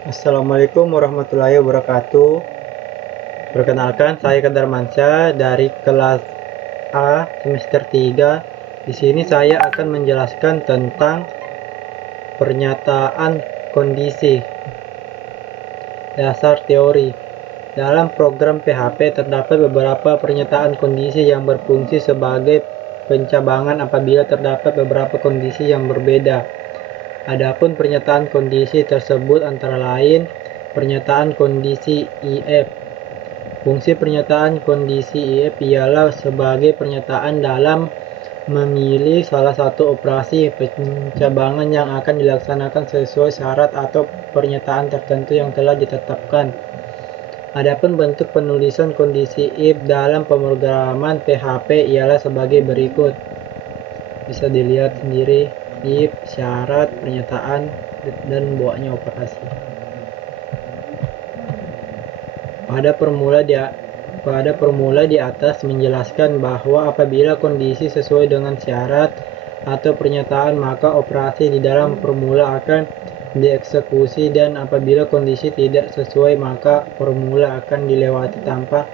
Assalamualaikum warahmatullahi wabarakatuh. Perkenalkan, saya Kadar Mansyah dari kelas A semester 3. Di sini saya akan menjelaskan tentang pernyataan kondisi. Dasar teori. Dalam program PHP terdapat beberapa pernyataan kondisi yang berfungsi sebagai pencabangan apabila terdapat beberapa kondisi yang berbeda. Adapun pernyataan kondisi tersebut antara lain pernyataan kondisi if. Fungsi pernyataan kondisi if ialah sebagai pernyataan dalam memilih salah satu operasi pencabangan yang akan dilaksanakan sesuai syarat atau pernyataan tertentu yang telah ditetapkan. Adapun bentuk penulisan kondisi if dalam pemrograman PHP ialah sebagai berikut. Bisa dilihat sendiri if, syarat, pernyataan, dan buahnya operasi. Pada permula di atas menjelaskan bahwa apabila kondisi sesuai dengan syarat atau pernyataan maka operasi di dalam formula akan dieksekusi, dan apabila kondisi tidak sesuai maka formula akan dilewati tanpa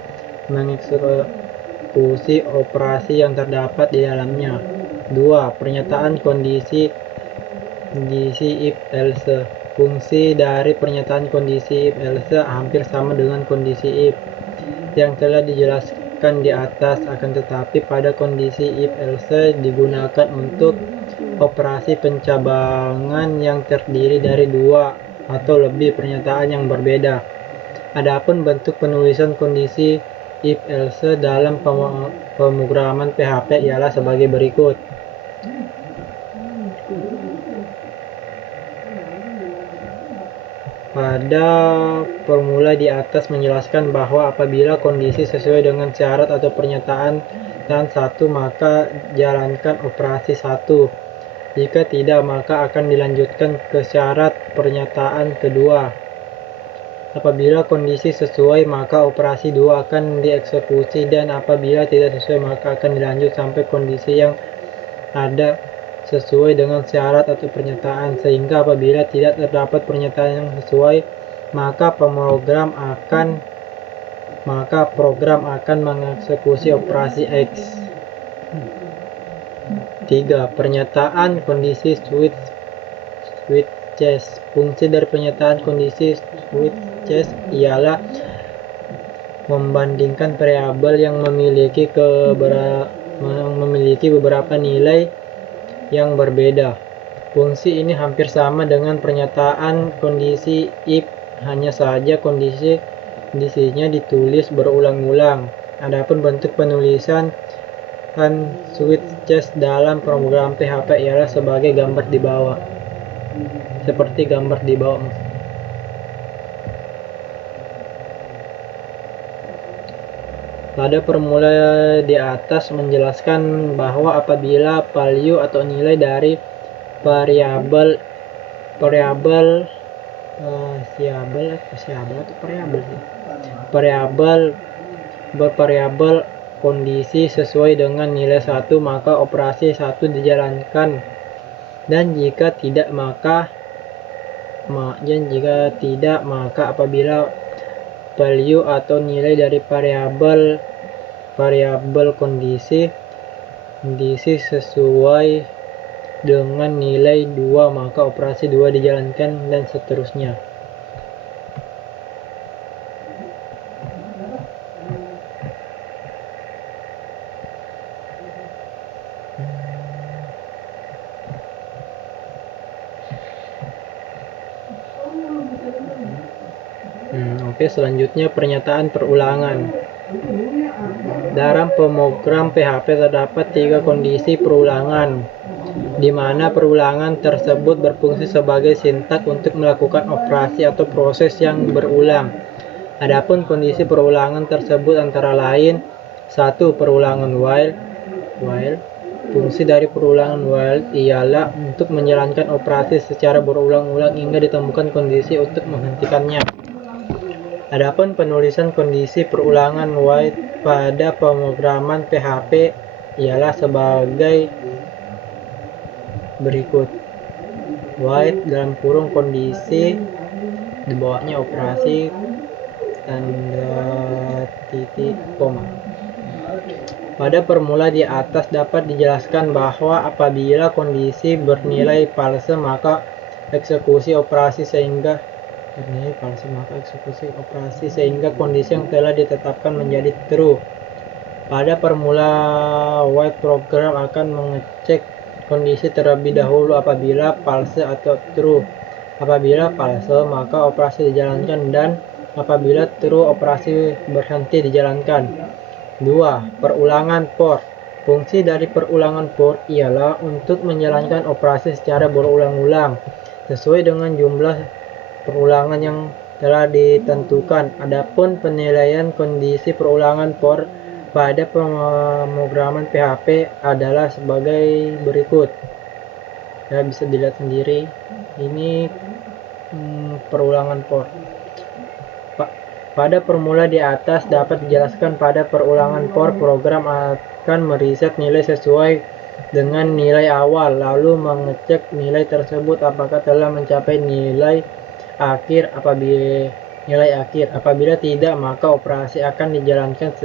mengeksekusi operasi yang terdapat di dalamnya. 2. Pernyataan kondisi if else. Fungsi dari pernyataan kondisi if else hampir sama dengan kondisi if yang telah dijelaskan di atas, akan tetapi pada kondisi if else digunakan untuk operasi pencabangan yang terdiri dari dua atau lebih pernyataan yang berbeda. Adapun bentuk penulisan kondisi if else dalam pemrograman PHP ialah sebagai berikut. Pada formula di atas menjelaskan bahwa apabila kondisi sesuai dengan syarat atau pernyataan satu maka jalankan operasi 1. Jika tidak maka akan dilanjutkan ke syarat pernyataan kedua. Apabila kondisi sesuai maka operasi 2 akan dieksekusi, dan apabila tidak sesuai maka akan dilanjut sampai kondisi yang ada sesuai dengan syarat atau pernyataan, sehingga apabila tidak terdapat pernyataan yang sesuai maka program akan mengeksekusi operasi X. 3. Pernyataan kondisi switches. Fungsi dari pernyataan kondisi switches ialah membandingkan variabel yang memiliki beberapa nilai yang berbeda. Fungsi ini hampir sama dengan pernyataan kondisi if, hanya saja kondisinya ditulis berulang-ulang. Adapun bentuk penulisan switches dalam program PHP ialah sebagai gambar di bawah. Seperti gambar di bawah. Pada formula di atas menjelaskan bahwa apabila value atau nilai dari variabel bervariabel kondisi sesuai dengan nilai 1 maka operasi 1 dijalankan, dan jika tidak maka apabila value atau nilai dari variabel kondisi sesuai dengan nilai 2 maka operasi 2 dijalankan, dan seterusnya. Oke, selanjutnya pernyataan perulangan. Dalam pemrogram PHP terdapat 3 kondisi perulangan, di mana perulangan tersebut berfungsi sebagai sintak untuk melakukan operasi atau proses yang berulang. Adapun kondisi perulangan tersebut antara lain: 1. Perulangan while. Fungsi dari perulangan while ialah untuk menjalankan operasi secara berulang-ulang hingga ditemukan kondisi untuk menghentikannya. Adapun penulisan kondisi perulangan while pada pemrograman PHP ialah sebagai berikut. While dalam kurung kondisi di bawahnya operasi tanda titik koma. Pada formula di atas dapat dijelaskan bahwa apabila kondisi bernilai palsu maka eksekusi operasi sehingga kondisi yang telah ditetapkan menjadi true. Pada formula while program akan mengecek kondisi terlebih dahulu apabila palsu atau true. Apabila palsu maka operasi dijalankan dan apabila true operasi berhenti dijalankan. 2. Perulangan for. Fungsi dari perulangan for ialah untuk menjalankan operasi secara berulang-ulang sesuai dengan jumlah perulangan yang telah ditentukan. Adapun penilaian kondisi perulangan for pada pemrograman PHP adalah sebagai berikut. Ya, bisa dilihat sendiri. Ini perulangan for. Pada formula di atas dapat dijelaskan pada perulangan for program akan meriset nilai sesuai dengan nilai awal lalu mengecek nilai tersebut apakah telah mencapai nilai akhir. Apabila tidak maka operasi akan dijalankan.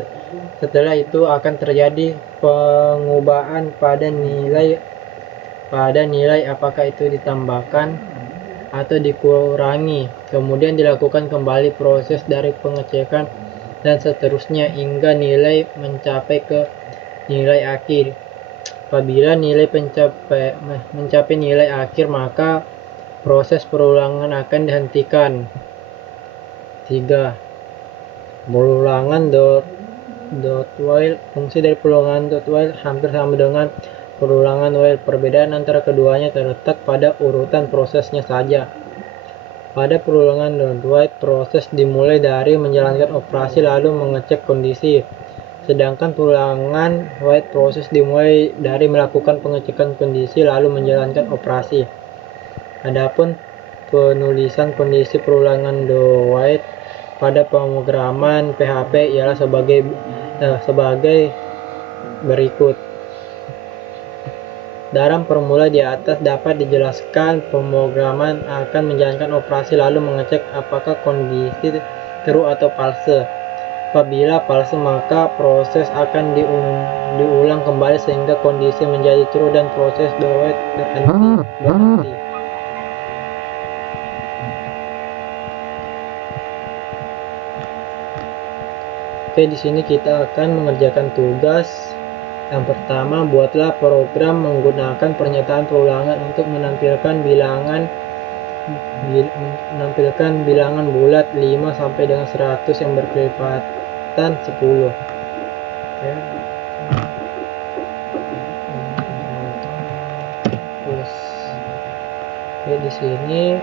Setelah itu akan terjadi pengubahan pada nilai apakah itu ditambahkan atau dikurangi, kemudian dilakukan kembali proses dari pengecekan dan seterusnya hingga nilai mencapai ke nilai akhir. Apabila nilai mencapai nilai akhir maka proses perulangan akan dihentikan. 3. Perulangan while. Fungsi dari perulangan while hampir sama dengan perulangan while. Perbedaan antara keduanya terletak pada urutan prosesnya saja. Pada perulangan while, proses dimulai dari menjalankan operasi lalu mengecek kondisi. Sedangkan perulangan while, proses dimulai dari melakukan pengecekan kondisi lalu menjalankan operasi. Adapun penulisan kondisi perulangan while pada pemrograman PHP ialah sebagai berikut. Dalam formula di atas dapat dijelaskan pemrograman akan menjalankan operasi lalu mengecek apakah kondisi true atau false. Apabila palsu maka proses akan diulang kembali sehingga kondisi menjadi true dan proses while berhenti. Oke, di sini kita akan mengerjakan tugas. Yang pertama, buatlah program menggunakan pernyataan perulangan untuk menampilkan bilangan bulat 5 sampai dengan 100 yang berkelipatan 10. Oke, di sini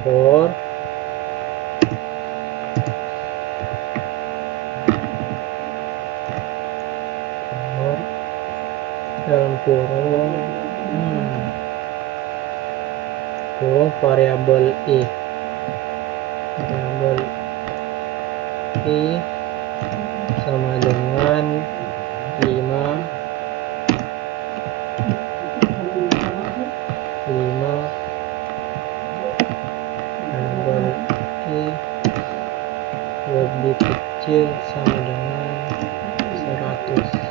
for dalam kurung variabel i sama dengan 5 lebih kecil sama dengan 100.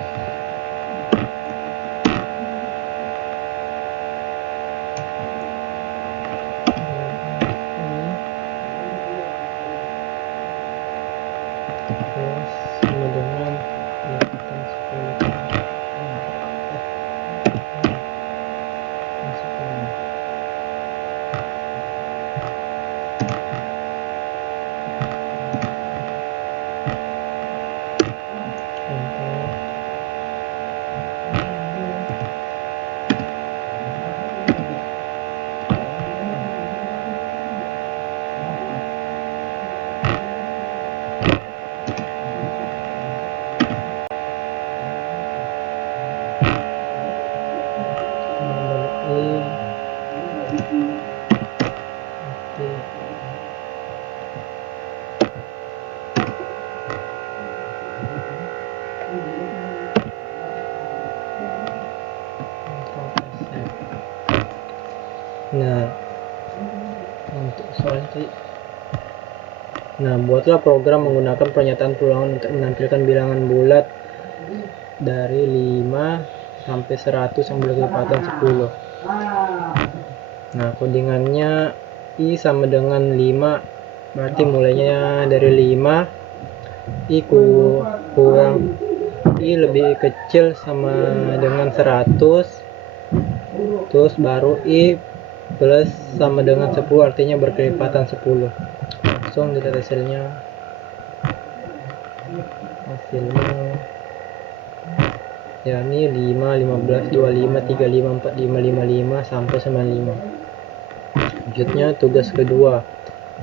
Sama dengan kelipatan 10. Nah, untuk soal tadi. Nah, buatlah program menggunakan pernyataan perulangan untuk menampilkan bilangan bulat dari 5 sampai 100 yang berkepatan 10. Nah, codingannya I sama dengan 5, berarti mulainya dari 5, I kurang I lebih kecil sama dengan 100, terus baru I plus sama dengan 10, artinya berkelipatan 10. Langsung dilihat hasilnya ya, ini 5, 15, 25, 35, 45, 55 sampai 95. Selanjutnya tugas kedua,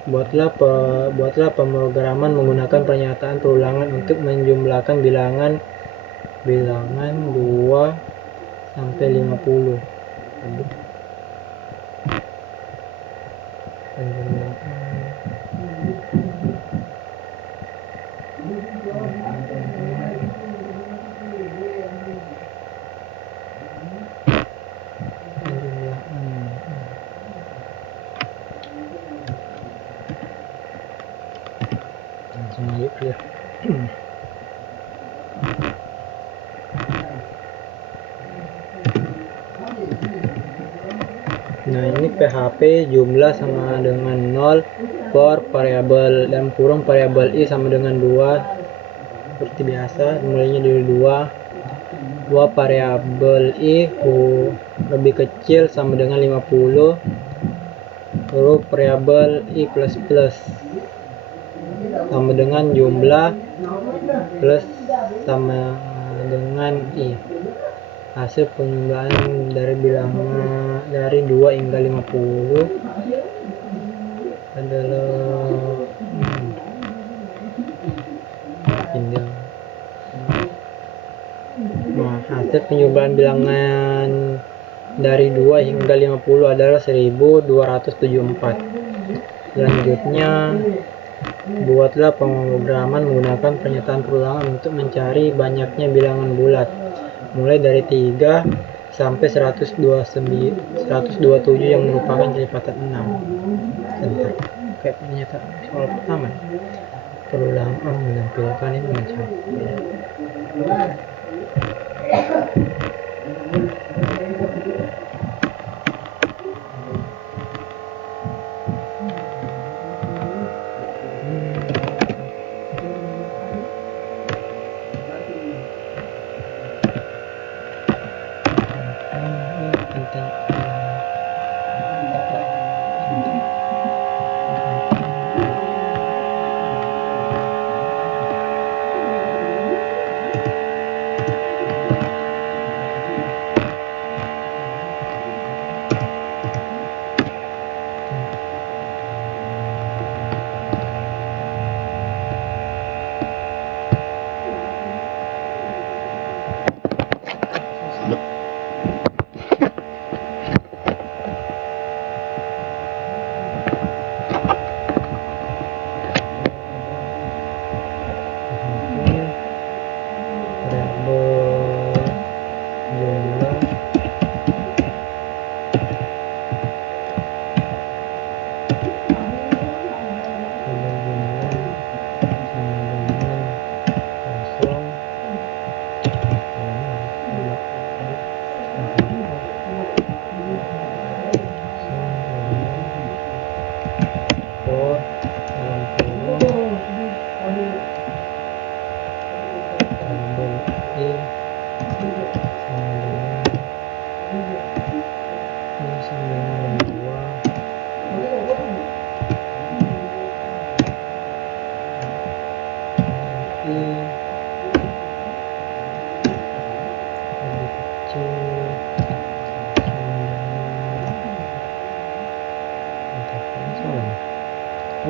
buatlah pemrograman menggunakan pernyataan perulangan untuk menjumlahkan bilangan 2 sampai 50. Langsung aja clear. Nah, ini PHP jumlah sama dengan 0 for variabel dan kurung variabel I sama dengan 2, seperti biasa mulainya dari 2 variabel I lebih kecil sama dengan 50, huruf variabel I plus plus sama dengan jumlah plus sama dengan I. Hasil penjumlahan dari bilangan dari 2 hingga 50 adalah nah, hasil penjumlahan bilangan dari 2 hingga 50 adalah 1274. Selanjutnya, buatlah pemrograman menggunakan pernyataan perulangan untuk mencari banyaknya bilangan bulat mulai dari 3 sampai 127 yang merupakan kelipatan 6. Bentar, kayak pernyataan soal pertama. Perulangan menampilkan ini macam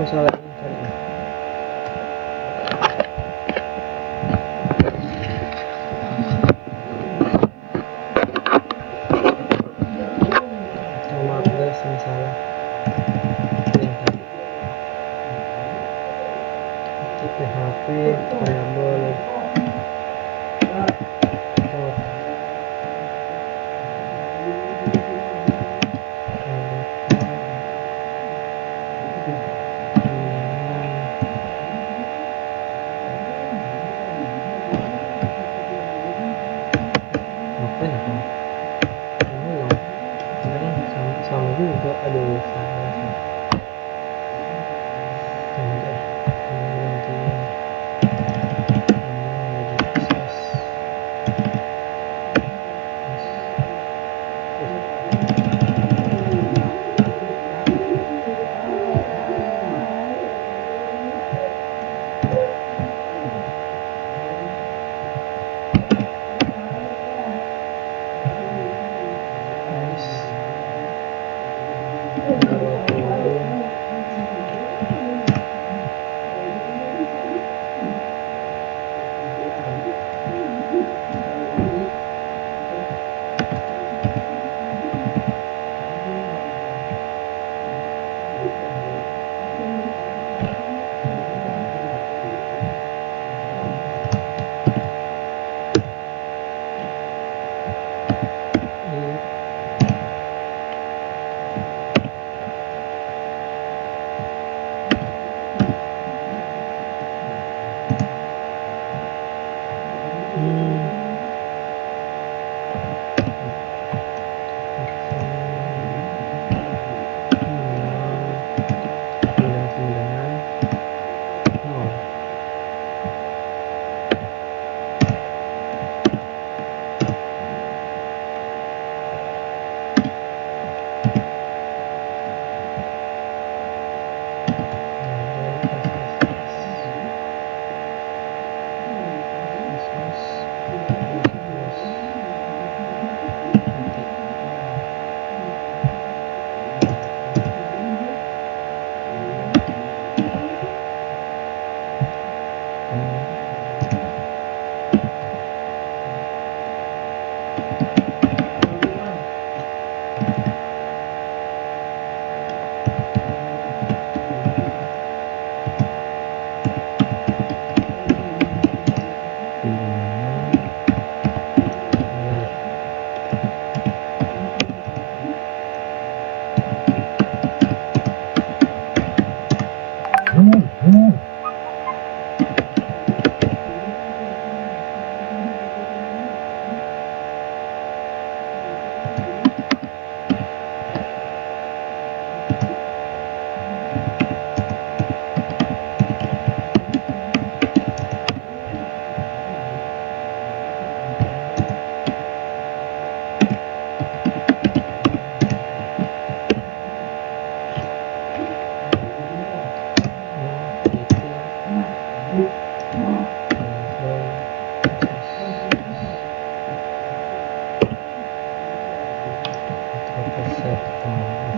salah ini. Maaf guys, ini salah. PHP variabel Aduh, salah sih. Oke, ini ganti ini jadi SS.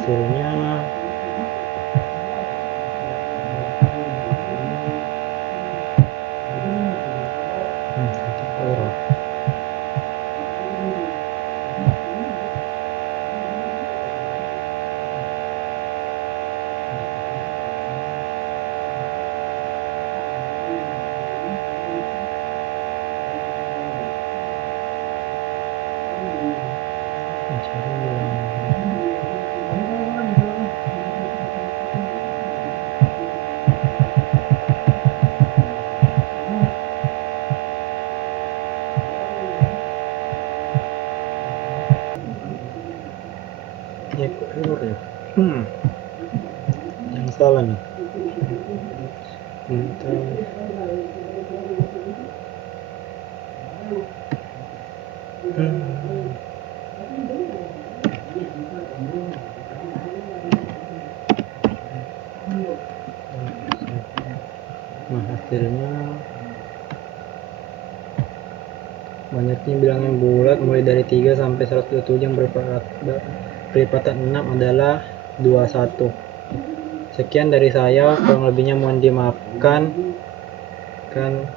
Hasilnya error. Ya kok error ya? Yang salah nih. Bentar. Nah, hasilnya banyaknya bilangnya bulat mulai dari 3 sampai 127 yang berlipatan 6 adalah 21. Sekian dari saya, kurang lebihnya mohon dimaafkan kan.